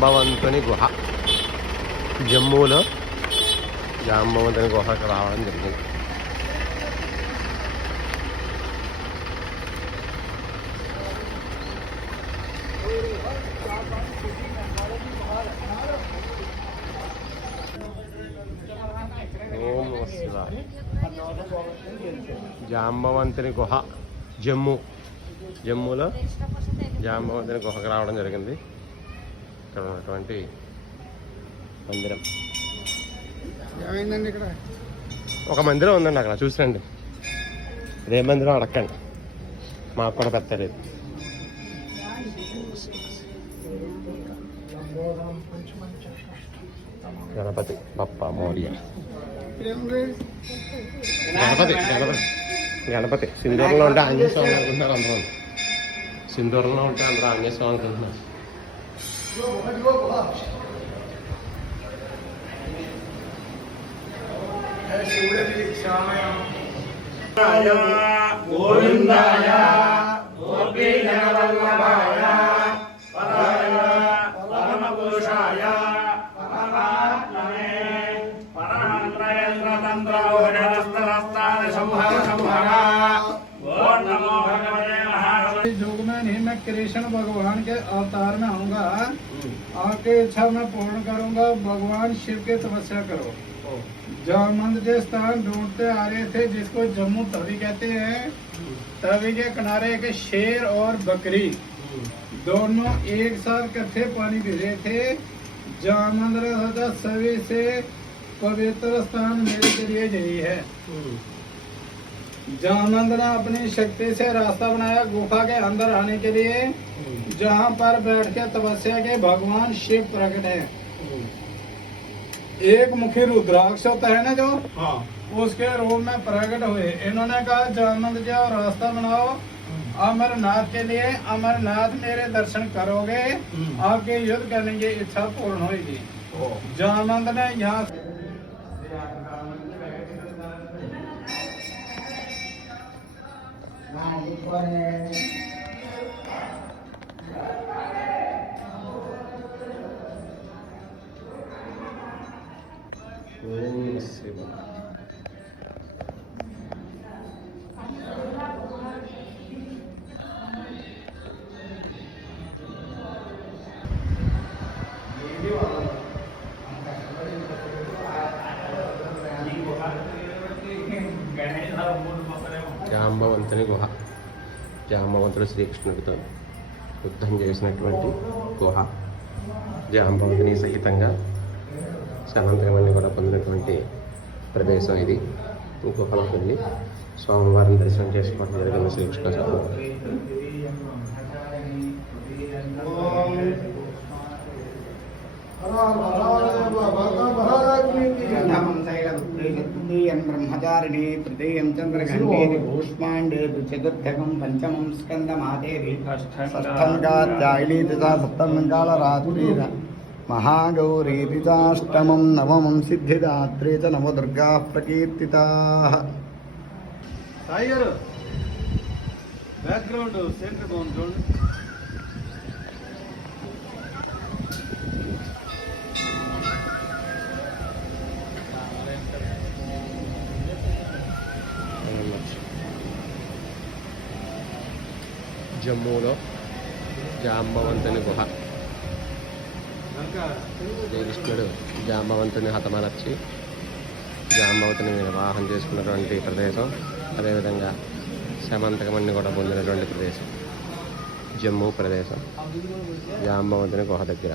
జాంబవంతుని గుహ. జమ్మూలో జాంబవంతుని గుహకు రావడం జరిగింది. ఓం నమః శివాయ. జాంబవంతుని గుహ జమ్మూలో జాంబవంతుని గుహకు రావడం జరిగింది. ఇక్కడ ఉన్నటువంటి మందిరం, ఏమైందండి ఇక్కడ ఒక మందిరం ఉందండి, అక్కడ చూసిరండి. అదే మందిరం అడక్కండి, మాకు కూడా పెట్టలేదు. గణపతి బప్ప మౌర్య. గణపతి సింధూరంలో ఉంటే ఆంజనేయ స్వామి అనుకుంటున్నారు అందరూ. సింధూరంలో ఉంటే అందరూ ఆంజనేయ స్వామి అనుకుంటున్నారు. గోవిందాయ గోపీజనవల్లభాయ పరమపురుషాయ పరమాత్మనే युग में नहीं, मैं कृष्ण भगवान के अवतार में आऊंगा, आपकी इच्छा मैं पूर्ण करूंगा। भगवान शिव की तपस्या करो। जामंद के स्थान ढूंढते आ रहे थे, जिसको जम्मू तवी कहते हैं। तवी के किनारे एक शेर और बकरी दोनों एक साथ इकट्ठे पानी पी रहे थे। जामंद ने सोचा सभी से पवित्र स्थान मेरे के लिए यही है। जामंद ने अपनी शक्ति से रास्ता बनाया गुफा के अंदर आने के लिए, जहाँ पर बैठ के तपस्या के भगवान शिव प्रकट है। एक मुखी रुद्राक्ष होता है ना जो, हाँ, उसके रूप में प्रकट हुए। इन्होंने कहा जामंद जाओ रास्ता बनाओ अमरनाथ के लिए, अमरनाथ मेरे दर्शन करोगे, आपके युद्ध करने की इच्छा पूर्ण होगी। जामंद ने यहाँ జాంబవంతుని గుహ. జాంబవంతుడు శ్రీకృష్ణుడితో యుద్ధం చేసినటువంటి గుహ. జాంబవంతుని సహితంగా శమంతకమణి కూడా పొందినటువంటి ప్రదేశం ఇది. గుహలోకి వెళ్ళి స్వామివారిని దర్శనం చేసుకోవడం జరిగింది శ్రీకృష్ణ స్వామి. ब्रह्मचारिणी तृतीयं चंद्रखंडे भूष्मांडे चतुर्थकं पंचमं स्कंदमादेवी षष्ठं कात्यायनी तथा सप्तमं कालरात्रि महागौरी तथाष्टमं नवमं सिद्धिदात्री च नवदुर्गाः प्रकीर्तिताः. बैकग्राउंड सेंटर बैकग्राउंड జమ్మూలో జాంబవంతుని గుహ. శ్రీకృష్ణుడు జాంబవంతుని హతమనర్చి జాంబవతిని వివాహం చేసుకున్నటువంటి ప్రదేశం, అదేవిధంగా శమంతకమణి కూడా పొందినటువంటి ప్రదేశం జమ్మూ ప్రదేశం, జాంబవంతుని గుహ దగ్గర.